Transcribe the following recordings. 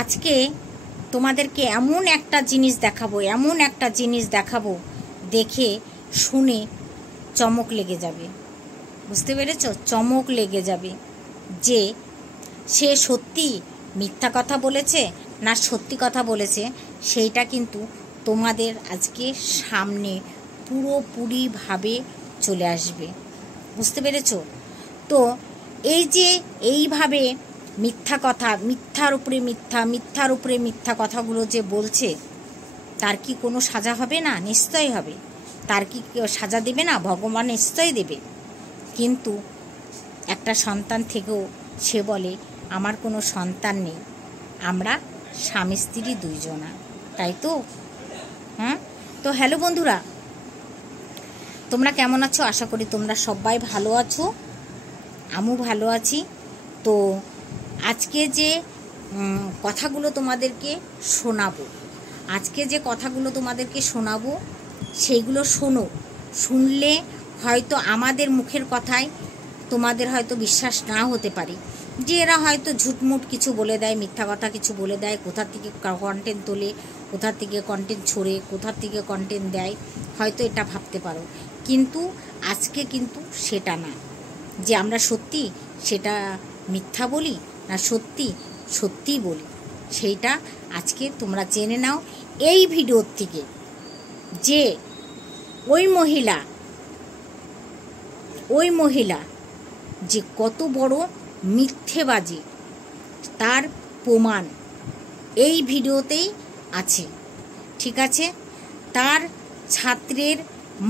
আজকে তোমাদেরকে এমন একটা জিনিস দেখাবো দেখে শুনে চমক লেগে যাবে। বুঝতে পেরেছো? চমক লেগে যাবে যে সে সত্যি মিথ্যা কথা বলেছে না সত্যি কথা বলেছে, সেইটা কিন্তু তোমাদের আজকে সামনে পুরোপুরিভাবে চলে আসবে। বুঝতে পেরেছো? তো এই যে এইভাবে মিথ্যা কথা, মিথ্যার উপরে মিথ্যা কথাগুলো যে বলছে, তার কি কোনো সাজা হবে না? নিশ্চয়ই হবে। তার কি সাজা দেবে না? ভগবান নিশ্চয়ই দেবে। কিন্তু একটা সন্তান থেকেও সে বলে আমার কোনো সন্তান নেই, আমরা স্বামী স্ত্রী দুইজনা, তাই তো? হ্যাঁ, তো হ্যালো বন্ধুরা, তোমরা কেমন আছো? আশা করি তোমরা সবাই ভালো আছো, আমিও ভালো আছি। তো আজকে যে কথাগুলো তোমাদেরকে শোনাবো, সেইগুলো শোনো। শুনলে হয়তো আমাদের মুখের কথায় তোমাদের হয়তো বিশ্বাস না হতে পারে, যে এরা হয়তো ঝুটমুট কিছু বলে দেয়, মিথ্যা কথা কিছু বলে দেয়, কোথা থেকে কন্টেন্ট তোলে, কোথা থেকে কন্টেন্ট ছড়ে, কোথা থেকে কন্টেন্ট দেয়, হয়তো এটা ভাবতে পারো। কিন্তু আজকে কিন্তু সেটা না যে আমরা সত্যি সেটা মিথ্যা বলি না সত্যি বলি, সেইটা আজকে তোমরা জেনে নাও এই ভিডিওর থেকে, যে ওই মহিলা যে কত বড় মিথ্যেবাজি, তার প্রমাণ এই ভিডিওতেই আছে। ঠিক আছে? তার ছাত্রের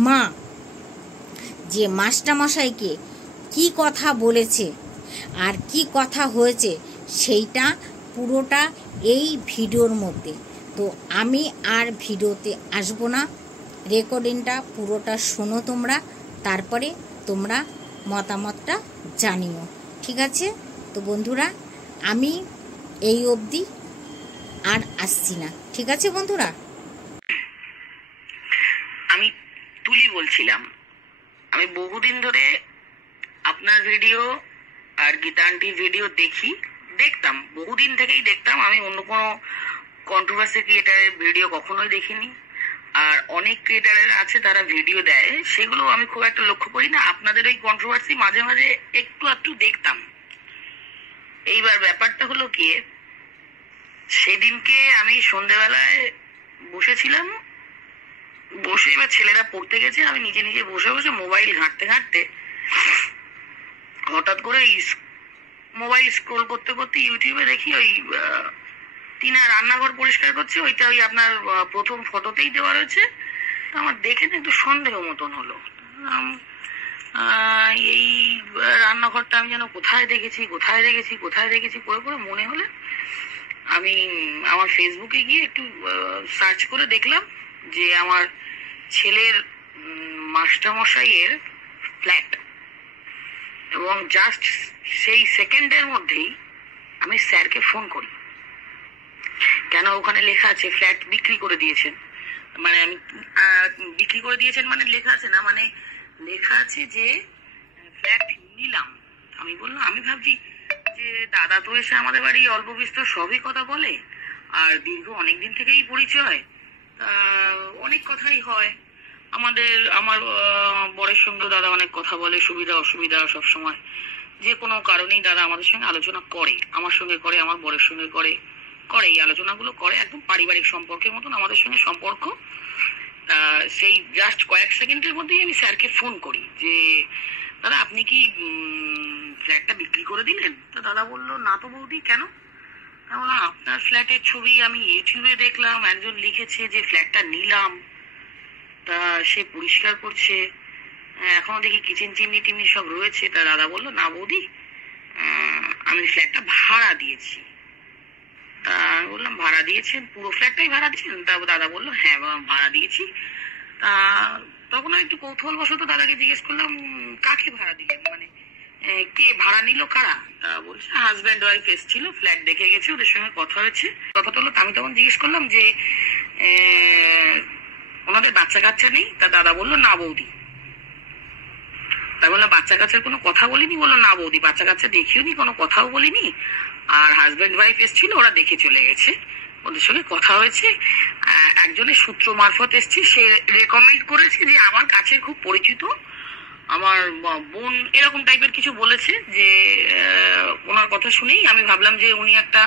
মা যে মাস্টারমশাইকে কি কথা বলেছে আর কি কথা হয়েছে, সেইটা পুরোটা এই ভিডিওর মধ্যে। তো আমি আর ভিডিওতে আসবো না, রেকর্ডিংটা পুরোটা শোনো তোমরা, তারপরে তোমরা মতামতটা জানিও। ঠিক আছে? তো বন্ধুরা, আমি এই অবধি আর আসছি না। ঠিক আছে বন্ধুরা? আমি তুলি বলছিলাম। আমি বহুদিন ধরে আপনার ভিডিও আর গীতা আন্টির ভিডিও দেখতাম, বহুদিন থেকেই দেখতাম। আমি অন্য কোনো কন্ট্রোভার্সি ক্রিয়েটারের ভিডিও কখনোই দেখিনি। আর অনেক ক্রিয়েটারের আছে তারা ভিডিও দেয়, সেগুলো আমি খুব একটা লক্ষ্য করি না। আপনাদের ওই কন্ট্রোভার্সি মাঝে মাঝে একটু দেখতাম। এইবার ব্যাপারটা হলো কি, সেদিনকে আমি সন্ধ্যেবেলায় বসেছিলাম, বসে এবার ছেলেরা পড়তে গেছে, আমি নিজে বসে মোবাইল ঘাঁটতে হঠাৎ করে মোবাইল স্ক্রোল করতে ইউটিউবে দেখি ওই টিনা রান্নাঘর পরিষ্কার করছে, ওইটা ওই আপনার প্রথম ফটোতেই দেওয়া রয়েছে। আমার দেখে না একটু সন্দেহ মতন হলো। এই রান্নাঘরটা আমি যেন কোথায় দেখেছি পরে মনে হলে আমি আমার ফেসবুকে গিয়ে একটু সার্চ করে দেখলাম যে আমার ছেলের মাস্টারমশাইয়ের ফ্ল্যাট, এবং জাস্ট সেই সেকেন্ডের মধ্যেই আমি স্যারকে ফোন করি। কেন ওখানে লেখা আছে ফ্ল্যাট বিক্রি করে দিয়েছেন, মানে আমি বিক্রি করে দিয়েছেন মানে লেখা আছে না, মানে লেখা আছে যে ফ্ল্যাট নিলাম। আমি বললাম, আমি ভাবছি যে দাদা তো এসে আমাদের বাড়ি অল্প বিস্তর সবই কথা বলে, আর দীর্ঘ অনেকদিন থেকেই পরিচয়, অনেক কথাই হয় আমার বরের সঙ্গে দাদা অনেক কথা বলে, সুবিধা অসুবিধা সবসময়, যে কোনো কারণেই দাদা আমাদের সঙ্গে আলোচনা করে, আমার সঙ্গে করে, আমার বরের সঙ্গে করে এই আলোচনাগুলো করে, একদম পারিবারিক সম্পর্কের মতন আমাদের সঙ্গে সম্পর্ক। সেই জাস্ট কয়েক সেকেন্ডের মধ্যেই আমি স্যারকে ফোন করি যে দাদা আপনি কি ফ্ল্যাটটা বিক্রি করে দিলেন? তো দাদা বললো, না তো বৌদি, কেন? আপনার ফ্ল্যাটের ছবি আমি ইউটিউবে দেখলাম, একজন লিখেছে যে ফ্ল্যাটটা নিলাম, তা সে পরিষ্কার করছে, এখনো দেখি কিচেন চিমনি সব রয়েছে। তা দাদা বললো, না বৌদি, আমি ফ্ল্যাটটা ভাড়া দিয়েছি। তা আমি বললাম, ভাড়া দিয়েছেন? পুরো ফ্ল্যাটটাই ভাড়া দিয়েছেন? তা দাদা বললো, হ্যাঁ ভাড়া দিয়েছি। তা তখন আমি একটু কৌতূহলবশত দাদাকে জিজ্ঞেস করলাম, কাকে ভাড়া দিলেন, মানে কে ভাড়া নিল, কারা? তা বলছে হাজব্যান্ড ওয়াইফ এসেছিল, ফ্ল্যাট দেখে গেছে, ওদের সঙ্গে কথা হয়েছে। কথাটা হলো, আমি তখন জিজ্ঞেস করলাম যে ওনাদের বাচ্চা কাচ্চা নেই? তা দাদা বললো, না বৌদি। তা বললো, বাচ্চা কাচ্চার কোনো কথা বলিনি? বললো, না বৌদি, বাচ্চা কাচ্চা দেখিও নি, কোনো কথাও বলিনি। আর হাজব্যান্ড ওয়াইফ এসেছিল, ওরা দেখে চলে গেছে, ওদের সঙ্গে কথা হয়েছে, একজনের সূত্র মারফত এসছে, সে রেকমেন্ড করেছে যে আমার কাছের খুব পরিচিত আমার বোন এরকম টাইপের কিছু বলেছে, যে ওনার কথা শুনেই আমি ভাবলাম যে উনি একটা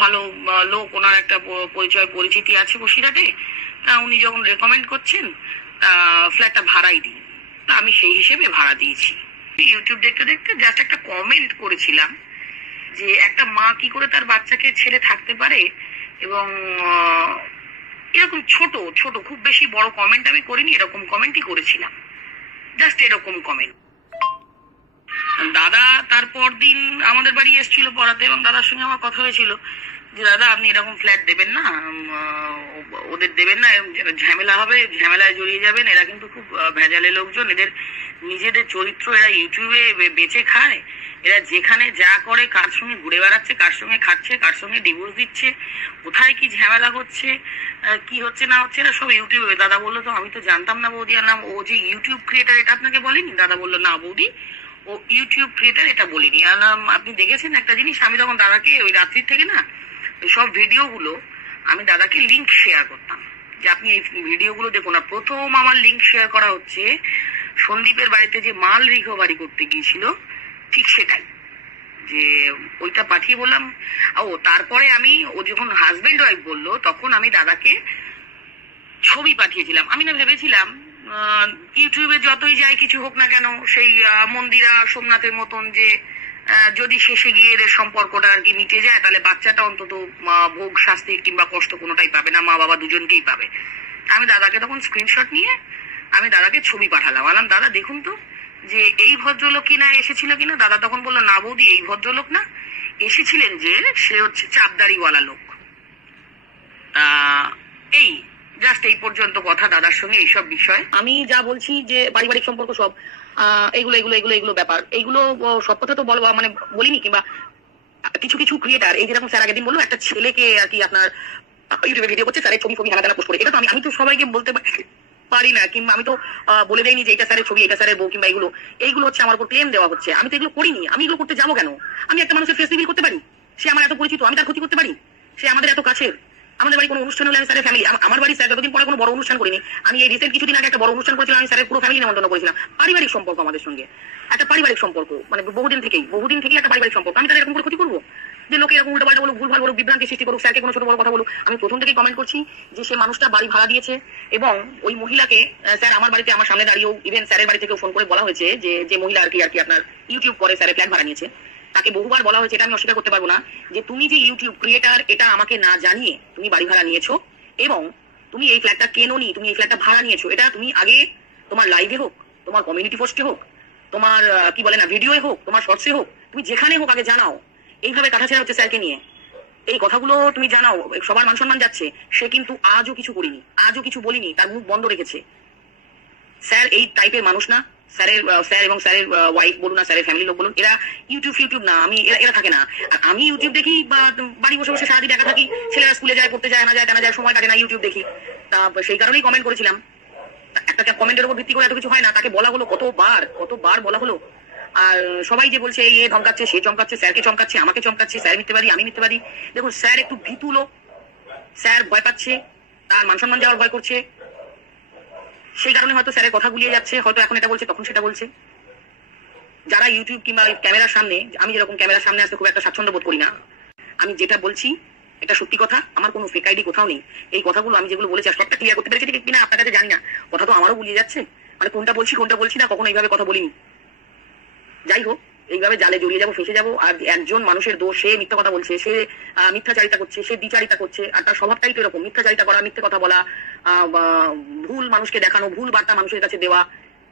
ভালো লোক, ওনার একটা পরিচয় পরিচিতি আছে বসিরহাটে, তা উনি যখন রেকমেন্ড করছেন ফ্ল্যাটটা ভাড়াই দিই, তা আমি সেই হিসেবে ভাড়া দিয়েছি। ইউটিউব দেখতে দেখতে জাস্ট একটা কমেন্ট করেছিলাম যে একটা মা কি করে তার বাচ্চাকে ছেড়ে থাকতে পারে, এবং এরকম ছোট ছোট খুব বেশি বড় কমেন্ট আমি করিনি, এরকম কমেন্টই করেছিলাম, জাস্ট এরকম কমেন্ট। দাদা তারপর দিন আমাদের বাড়ি এসেছিল পড়াতে, এবং দাদার সঙ্গে আমার কথা হয়েছিল যে দাদা আপনি এরকম ফ্ল্যাট দেবেন না, ওদের দেবেন না, ঝামেলা হবে, ঝামেলায় জড়িয়ে যাবেন, এরা কিন্তু খুব ভেজালে লোকজন, এদের নিজেদের চরিত্র, এরা ইউটিউবে বেচে খায়, এরা যেখানে যা করে, কার সঙ্গে ঘুরে বেড়াচ্ছে, কার সঙ্গে খাচ্ছে, কার সঙ্গে ডিভোর্স দিচ্ছে, কোথায় কি ঝামেলা হচ্ছে, কি হচ্ছে না হচ্ছে, এরা সব ইউটিউবে। দাদা বললো তো আমি তো জানতাম না বৌদি, আর নাম ও যে ইউটিউব ক্রিয়েটার এটা আপনাকে বলেনি? দাদা বললো না বৌদি, ও ইউটিউব ক্রিয়েটার এটা বলিনি। আপনি দেখেছেন একটা জিনিস, আমি তখন দাদাকে ওই রাত্রির থেকে না সব ভিডিওগুলো আমি দাদাকে লিঙ্ক শেয়ার করতাম, যে আপনি এই ভিডিওগুলো দেখুন। আর প্রথম আমার লিঙ্ক শেয়ার করা হচ্ছে সন্দীপের বাড়িতে যে মাল রিকভারি করতে গিয়েছিল, ঠিক সেটাই, যে ওইটা পাঠিয়ে বললাম। ও তারপরে আমি, ও যখন হাজবেন্ড ওয়াইফ বললো, তখন আমি দাদাকে ছবি পাঠিয়েছিলাম। আমি না ভেবেছিলাম ইউটিউবে যতই যাই কিছু হোক না কেন, সেই মন্দিরা সোমনাথের মতন, যে যদি শেষে গিয়ে এদের সম্পর্কটা আর কি মিটে যায়, তাহলে বাচ্চাটা অন্তত ভোগ শাস্তি কিংবা কষ্ট কোনোটাই পাবে না, মা বাবা দুজনকেই পাবে। আমি দাদাকে তখন স্ক্রিনশট নিয়ে আমি দাদাকে ছবি পাঠালাম, বললাম দাদা দেখুন তো যে এই ভদ্রলোক কিনা এসেছিল কিনা। দাদা তখন বললো না বৌদি এই ভদ্রলোক না, এসেছিলেন যে সে হচ্ছে চাপদাড়িওয়ালা লোক। এই জাস্ট এই পর্যন্ত কথা দাদার সঙ্গে এইসব বিষয়। আমি যা বলছি যে পারিবারিক সম্পর্ক সব এগুলো এগুলো এগুলো এগুলো ব্যাপার, এইগুলো সব কথা তো বলবো মানে বলিনি, কিংবা কিছু কিছু ক্রিয়েটার, এই যেরকম স্যার আগের দিন বললো একটা ছেলেকে আর কি আপনার ইউটিউবে ভিডিও করছে, স্যারের ছবি হানা পোস্ট করে, এটা তো আমি তো সবাইকে বলতে পারি না, কিংবা আমি তো বলে দেয়নি যে এটা স্যারের ছবি, এটা স্যারের বউ, কিংবা এইগুলো হচ্ছে আমার উপর ক্লেম দেওয়া হচ্ছে। আমি তো এগুলো করিনি, আমি এগুলো করতে যাবো কেন? আমি একটা মানুষের ফেস রিভিল করতে পারি, সে আমার এত পরিচিত, আমি তার ক্ষতি করতে পারি, সে আমাদের এত কাছের। আমাদের বাড়ি কোনো অনুষ্ঠান হলে আমি স্যারের ফ্যামিলি, আমার বাড়ি স্যার যতদিন পরে কোনো বড় অনুষ্ঠান করিনি, আমি এই রিসেন্ট কিছুদিন আগে একটা বড় অনুষ্ঠান করেছিলাম, আমি স্যারের পুরো ফ্যামিলি নিমন্ত্রণ করেছিলাম। পারিবারিক সম্পর্ক আমাদের সঙ্গে, একটা পারিবারিক সম্পর্ক, মানে বহুদিন থেকেই একটা পারিবারিক সম্পর্ক। আমি তাদের এরকম করে ক্ষতি করবো যে লোকে এরকম উল্টো পাল্টা বলুক, ভুলভাল বলুক, বিভ্রান্তি সৃষ্টি করুক, স্যারকে কোনো ছোট বড় কথা বলুক। আমি প্রথম থেকেই কমেন্ট করছি যে সে মানুষটা বাড়ি ভাড়া দিয়েছে, এবং ওই মহিলাকে স্যার আমার বাড়িতে আমার সামনে দাঁড়িয়েও, ইভেন স্যারের বাড়ি থেকেও ফোন করে বলা হয়েছে যে মহিলা আর কি আপনার ইউটিউব করে স্যারের ফ্ল্যাট ভাড়া নিয়েছে, তাকে বহুবার বলা হয়েছে, এটা আমি অস্বীকার করতে পারবো না, যে তুমি যে ইউটিউব ক্রিয়েটার এটা আমাকে না জানিয়ে তুমি বাড়ি ভাড়া নিয়েছো, এবং তুমি এই ফ্ল্যাটটা কেনোনি, তুমি এই ফ্ল্যাটটা ভাড়া নিয়েছো, এটা তুমি আগে তোমার লাইভে হোক, তোমার কমিউনিটি পোস্টে হোক, তোমার কি বলে না ভিডিওে হোক, তোমার শর্টসে হোক, তুমি যেখানে হোক আগে জানাও। এইভাবে কাটাছেড়া হচ্ছে স্যারকে নিয়ে, এই কথাগুলো তুমি জানাও, সবার মান সম্মান যাচ্ছে। সে কিন্তু আজও কিছু করিনি, আজও কিছু বলিনি, তার মুখ বন্ধ রেখেছে। স্যার এই টাইপের মানুষ না, স্যার এবং স্যারের ওয়াইফ বলুন না, স্যারের ফ্যামিলির লোক বলুন, এরা ইউটিউব না, এরা থাকে না। আর আমি ইউটিউব দেখি বা বাড়ি বসে বসে সারাদিন একা থাকি, ছেলেরা স্কুলে যায়, পড়তে যায়, না যায়, টানা যায়, সময় কাটে না, ইউটিউব দেখি। তা সেই কারণেই কমেন্ট করেছিলাম। একটা কমেন্টের উপর ভিত্তি করে এত কিছু হয় না, তাকে বলা হলো কতবার বলা হলো। আর সবাই যে বলছে এই ধমকাচ্ছে, সে চমকাচ্ছে, স্যারকে চমকাচ্ছে, আমাকে চমকাচ্ছে, স্যার মিথ্যেবাদী, আমি মিথ্যেবাদী। দেখুন স্যার একটু ভীতু লোক, স্যার ভয় পাচ্ছে, তার মান সম্মান যাওয়ার ভয় করছে, সেই কারণে হয়তো স্যারের কথা গুলিয়ে যাচ্ছে, হয়তো এখন এটা বলছে তখন সেটা বলছে। যারা ইউটিউব কিংবা ক্যামেরার সামনে, আমি যেরকম ক্যামেরার সামনে আসতে খুব একটা স্বাচ্ছন্দ্য বোধ করি না, আমি যেটা বলছি এটা সত্যি কথা, আমার কোনো ফেক আইডি কোথাও নেই। এই কথাগুলো আমি যেগুলো বলেছি সবটা ক্লিয়ার করতে পেরেছি কিনা আপনার কাছে জানি না, কথা তো আমারও গুলিয়ে যাচ্ছে, মানে কোনটা বলছি কোনটা বলছি না, কখনো এইভাবে কথা বলিনি। যাই হোক, এইভাবে জালে জড়িয়ে যাবো, ফেসে যাবো। আর একজন মানুষের দোষ, সে মিথ্যা কথা বলছে, সে মিথ্যাচারিতা করছে, সে দ্বিচারিতা করছে, আর তার স্বভাবটাই তো এরকম, মিথ্যাচারিতা করা, মিথ্যে কথা বলা, ভুল মানুষকে দেখানো, ভুল বার্তা মানুষের কাছে দেওয়া।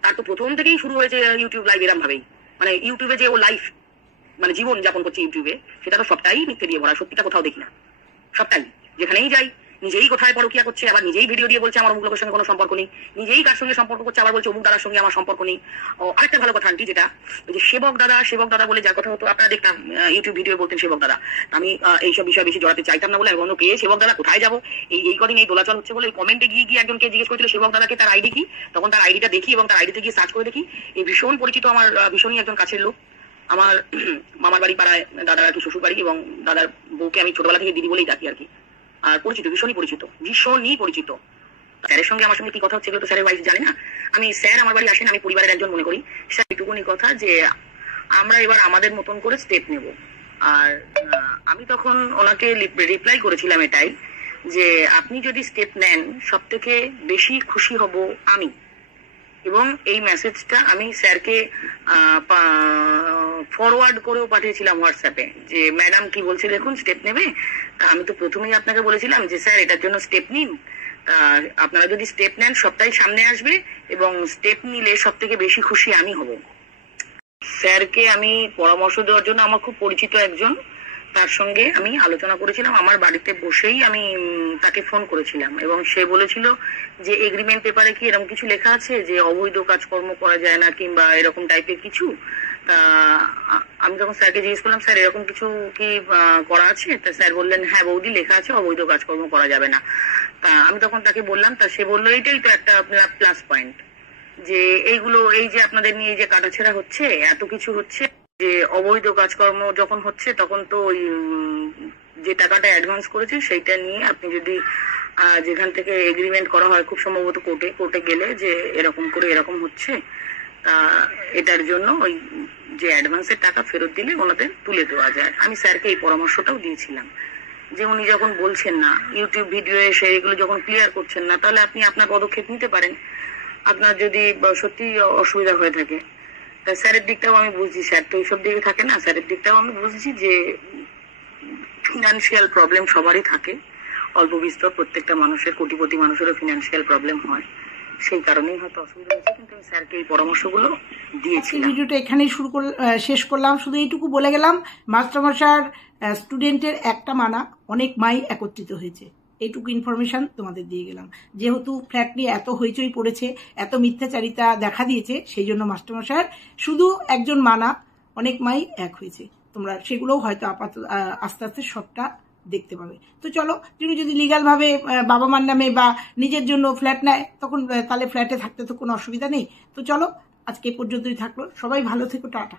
তার তো প্রথম থেকেই শুরু হয়েছে ইউটিউব লাইভ এরম ভাবেই, মানে ইউটিউবে যে ও লাইফ মানে জীবন যাপন করছে ইউটিউবে, সেটা তো সবটাই মিথ্যে দিয়ে ভরা, সত্যিটা কোথাও দেখি না। সবটাই, যেখানেই যাই নিজেই কোথায় পরকিয়া করছে, আবার নিজেই ভিডিও দিয়ে বলছে আমার অমুক লোকের সঙ্গে কোনো সম্পর্ক নেই, নিজেই কার সঙ্গে সম্পর্ক করছে, আবার বলছে অমুক দাদার সঙ্গে আমার সম্পর্ক নেই। ও আরেকটা ভালো কথা আন্টি, যেটা ওই যে সেবক দাদা বলে যার কথা হতো, আপনারা দেখতাম ইউটিউব ভিডিও বলতেন সেবক দাদা। আমি এইসব বিষয়ে বেশি জড়াতে চাইতাম না বলে, আমি কে সেবক দাদা কোথায় যাবো, এই কদিন এই দোলাচল হচ্ছে বলে কমেন্টে গিয়ে একজনকে জিজ্ঞেস করেছিল সেবক দাদাকে তার আইডি কি, তখন তার আইডিটা দেখি এবং তার আইডিতে গিয়ে সার্চ করে দেখি এই ভীষণ পরিচিত আমার ভীষণই একজন কাছের লোক। আমার মামার বাড়ি পাড়ায় দাদার আর কি শ্বশুর বাড়ি, এবং দাদার বউকে আমি ছোটবেলা থেকে দিদি বলেই ডাকি আর কি। আর পরিচিত, ভীষণই পরিচিত। স্যারের সঙ্গে আমার সঙ্গে কি কথা হচ্ছে এগুলো তো স্যারের ওয়াইফ জানে না। স্যার আমার বাড়ি আসেন, আমি পরিবারের একজন মনে করি। স্যার এটুকুনি কথা যে আমরা এবার আমাদের মতন করে স্টেপ নেব। আর আমি তখন ওনাকে রিপ্লাই করেছিলাম এটাই, যে আপনি যদি স্টেপ নেন সব থেকে বেশি খুশি হব আমি। এবং এই মেসেজটা আমি স্যারকে ফরওয়ার্ড করেও পাঠিয়েছিলাম হোয়াটসঅ্যাপে, যে ম্যাডাম কি বলছে দেখুন, স্টেপ নেবে। আমি তো প্রথমেই আপনাকে বলেছিলাম যে স্যার এটার জন্য স্টেপ নিন, আপনারা যদি স্টেপ নেন সবটাই সামনে আসবে, এবং স্টেপ নিলে সব থেকে বেশি খুশি আমি হব। স্যারকে আমি পরামর্শ দেওয়ার জন্য আমার খুব পরিচিত একজন, তার সঙ্গে আমি আলোচনা করেছিলাম। আমার বাড়িতে বসেই আমি তাকে ফোন করেছিলাম, এবং সে বলেছিল যে এগ্রিমেন্ট পেপারে কি এরকম কিছু লেখা আছে যে অবৈধ কাজকর্ম করা যায় না, কিংবা এরকম টাইপের কিছু। তা আমি তখন স্যারকে জিজ্ঞেস করলাম, স্যার এরকম কিছু কি করা আছে? তা স্যার বললেন, হ্যাঁ বৌদি, লেখা আছে অবৈধ কাজকর্ম করা যাবে না। তা আমি তখন তাকে বললাম, তা সে বললো এইটাই তো একটা প্লাস পয়েন্ট, যে এইগুলো, এই যে আপনাদের নিয়ে যে কাটাছেড়া হচ্ছে, এত কিছু হচ্ছে, যে অবৈধ কাজকর্ম যখন হচ্ছে তখন তো ওই যে টাকাটা অ্যাডভান্স করেছে সেইটা নিয়ে আপনি যদি যেখান থেকে এগ্রিমেন্ট করা হয়, খুব সম্ভবত কোর্টে গেলে যে এরকম করে এরকম হচ্ছে, তা এটার জন্য ওই যে অ্যাডভান্সের টাকা ফেরত দিলে ওনাদের তুলে দেওয়া যায়। আমি স্যারকে এই পরামর্শটাও দিয়েছিলাম, যে উনি যখন বলছেন না, ইউটিউব ভিডিও এসে এগুলো যখন ক্লিয়ার করছেন না, তাহলে আপনি আপনার পদক্ষেপ নিতে পারেন, আপনার যদি সত্যি অসুবিধা হয়ে থাকে। তা স্যারের দিকটাও আমি বুঝছি, স্যার তো এইসব দিকে থাকে না, স্যারের দিকটাও আমি বুঝছি যে ফিনান্সিয়াল প্রবলেম সবারই থাকে, অল্প বিস্তর প্রত্যেকটা মানুষের, কোটিপতি মানুষেরও ফিনান্সিয়াল প্রবলেম হয়, সেই কারণেই হয়তো অসুবিধা হয়েছে। কিন্তু আমি স্যারকে এই পরামর্শগুলো দিয়েছিলাম। ভিডিওটা এখানেই শেষ করলাম। শুধু এইটুকু বলে গেলাম, মাস্টারমশাইয়ের স্টুডেন্টের একটা মানা অনেক মাই একত্রিত হয়েছে, এইটুকু ইনফরমেশন তোমাদের দিয়ে গেলাম। যেহেতু ফ্ল্যাট নিয়ে এত হইচই পড়েছে, এত মিথ্যাচারিতা দেখা দিয়েছে, সেই জন্য মাস্টারমশাইয়ের শুধু একজন মানা অনেক মাই এক হয়েছে। তোমরা সেগুলোও হয়তো আস্তে আস্তে সবটা দেখতে পাবে। তো চলো, তুমি যদি লিগাল ভাবে বাবা মার নামে বা নিজের জন্য ফ্ল্যাট নেয়, তখন তাহলে ফ্ল্যাটে থাকতে তো কোনো অসুবিধা নেই। তো চলো, আজকে এই পর্যন্তই থাকলো। সবাই ভালো থেকো, টাটা।